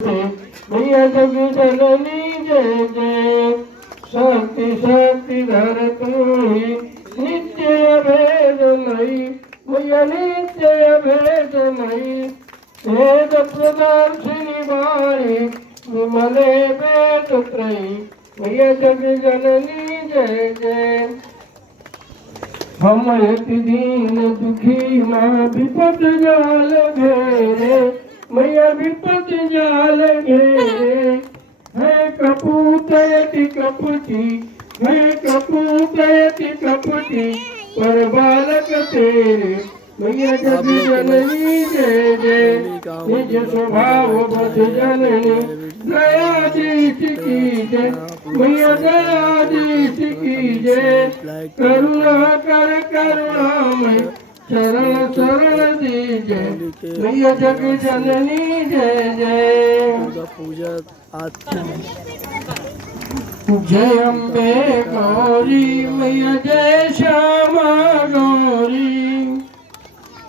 मैया जग जननी जय जय शक्ति शक्ति धर तुही नित्य भेद नहीं मैया नित्य भेद नहीं वेद प्रदर्शिनी बाणी विमले वेद त्रयी मैया जग जननी जय जय हम दीन दुखी माँ विपद जाल घेरे मैया विपद जाल घेरे है कपूतयति कपटी है कपूतयति कपटी पर बालक तेरे मैया जग जननी जय जय निज स्वभाव बध जननी दयाधीश की जय मैया दयाधीश की जय करुणा कर करुणामय चरण शरण दीजय मैया जग जननी जय जय पूजा जय अम्बे गौरी मैया जय श्यामा गौरी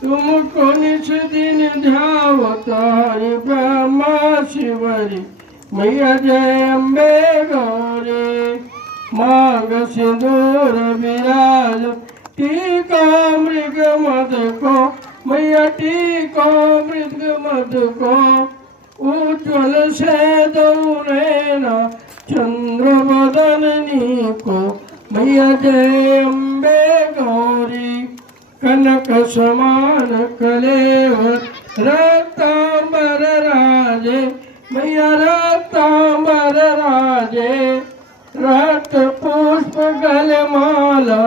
तुमको निज दिन ध्यावतारी ब्रह्मा शिवरी मैया जय अम्बे गौरी मांग सिंदूर विराज टीका मृग मद को मैया टीका मृग मद को उज्ज्वल से दौड़ेना चंद्र बदननी को मैया जय अम्बे गौरी कनक समान कलेवर रक्तांबर राजे मैया रक्तांबर राजे रक्त पुष्प गलमाला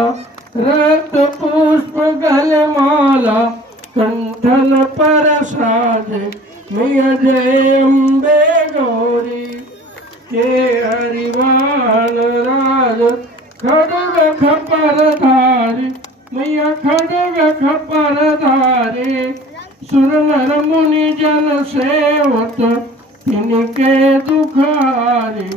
रक्त पुष्प गलमाला कंठन पर साजे मैया जय अम्बे गौरी के हरिवान राज खड्ग खपर धारी मैया खड्ग खपर धारी सुर नर मुनि जन सेवत तिनके दुखारी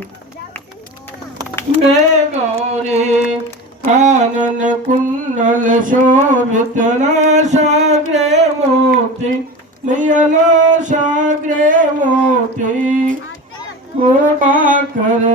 मैं गौरी कानन कुंडल शोभित नासाग्रे मोती मैया नासाग्रे मोती कृपा कर